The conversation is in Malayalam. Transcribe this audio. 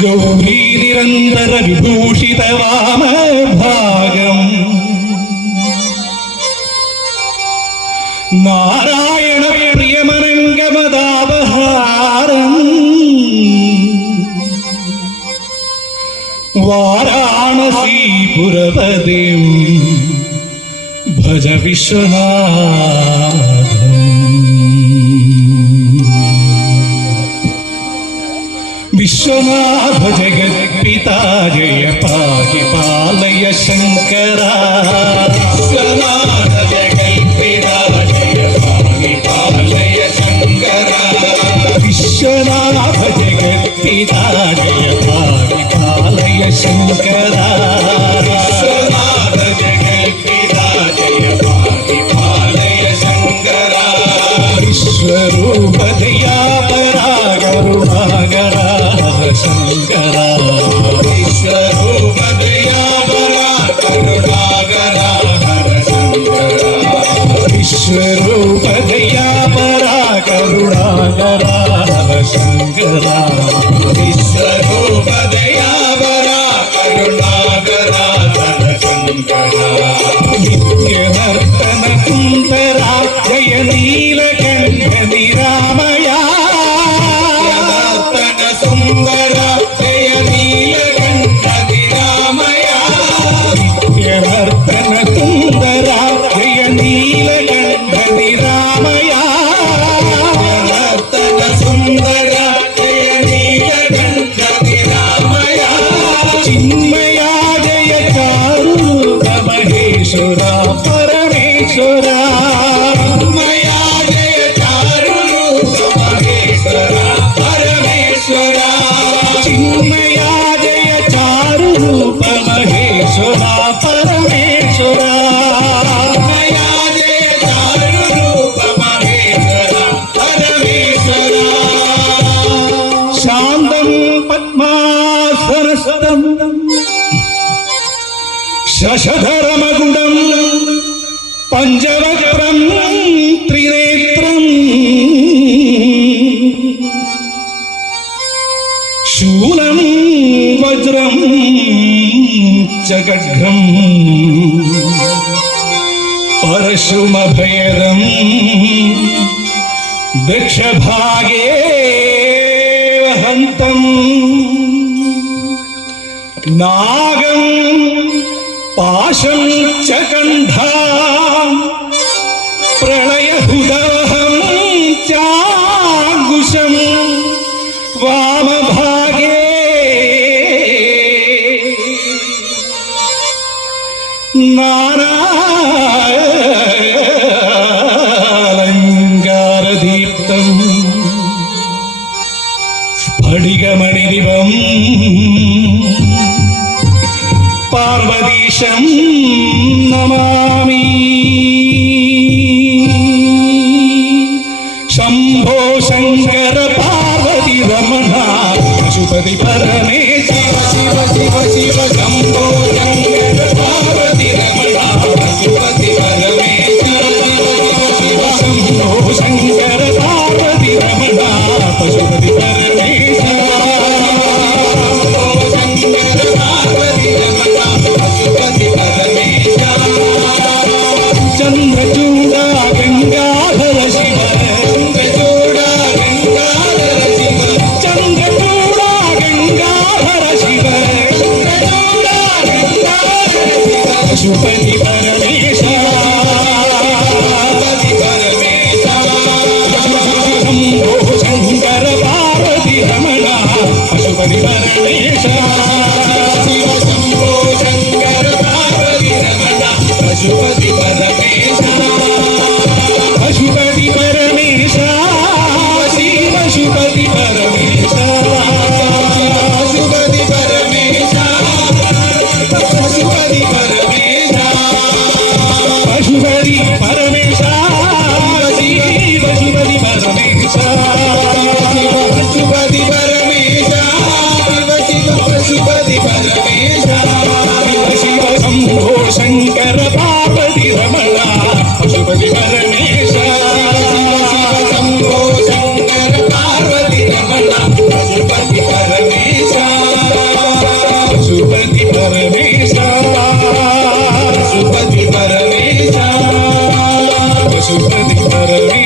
ഗൗരീ നിരന്തര വിഭൂഷിത വാമഭാഗം നാരായണ പ്രിയമനംഗമദാപഹാരം വാരാണസീപുരപതിം ഭജ വിശ്വനാഥം വിശ്വനാഥ ജഗത്പിതാ ജയ പാഹി പാലയ ശങ്കര വിശ്വനാഥ ജഗത്പിതാ ജയ പാഹി പാലയ ശങ്കര വിശ്വനാഥ ജഗത്പിതാ ജയ പാഹി പാലയ ശങ്കര വിശ്വനാഥ ജഗത്പിതാ ജയ പാഹി പാലയ ശങ്കര വിശ്വരൂപ ദയാപരാ കരുണാകര ശങ്കര വിശ്വരൂപ ദയാപരാ കരുണാകര ഹര ശങ്കര വിശ്വരൂപ ദയാപരാ കരുണാകര ഹര ശങ്കര വിശ്വരൂപ ദയാപരാ കരുണാകര ഹര ശങ്കര നിത്യനർത്തന സുന്ദര ജയ നീലകണ്ഠ നിരാമയ സുന്ദര ജയ നീലകണ്ഠ നിരാമയ നിത്യനർത്തന സുന്ദര ജയ നീലകണ്ഠ നിരാമയ നർത്തന സുന്ദര ജയ നീലകണ്ഠ നിരാമയ ചിന്മയ ജയ ചാരുരൂപ മഹേശ്വര പരമേശ്വര చిన్మయా జయ చారు రూప మహేశ్వర పరమేశ్వర చిన్మయా జయ చారు రూప మహేశ్వర పరమేశ్వర శాంతం పద్మాసనస్థం శశధరమగుడం పంచవక్త్రం త్రినేత్రం శూలం వజ్రం చగఢ్రం పరశుమభయదం దక్షభాగే హంతం నాగం పాశం చకంఠా ప్రళయహుదవహం చాంగుశం వామభాగే నానాలంకారదీప్తం స్ఫటికమణిదివం పార్వతీశం నమామి శంభో శంకర పార్వతి రమణ పశుపతి పరమేశ శివ శివ శివ శంభో శంకర పార్వతి రమణ పశుపతి పరమేశ శివ శంభో శంకర పార్వతి రమణ పశుపతి పరమేశ శంకర పార్వతి రమణ పశుపతి పరమేశ చంద్రచూడ గంగాధర శివ చంద్రచూడ గంగాధర శివ చంద్రచూడ గంగాధర శివ చంద్రచూడ గంగాధర శివ పశుపతి పరమేశ పశుపతి పరమేశ శంభో శంకర పార్వతి రమణ పశుపతి పరమేశ శివ శంభో శంకర పార్వతి రమణ పశుపతి పరమేశ పశుపతి పరమేశ శివ పశుపతి పరమేశ పశుపతి పరమేశ పశుపతి పరమేశ పశుపతి పరమేశ శివ పశుపతి పరమేశ పశుపతి పరమేశ శివ శివ పశుపతి పరమేశ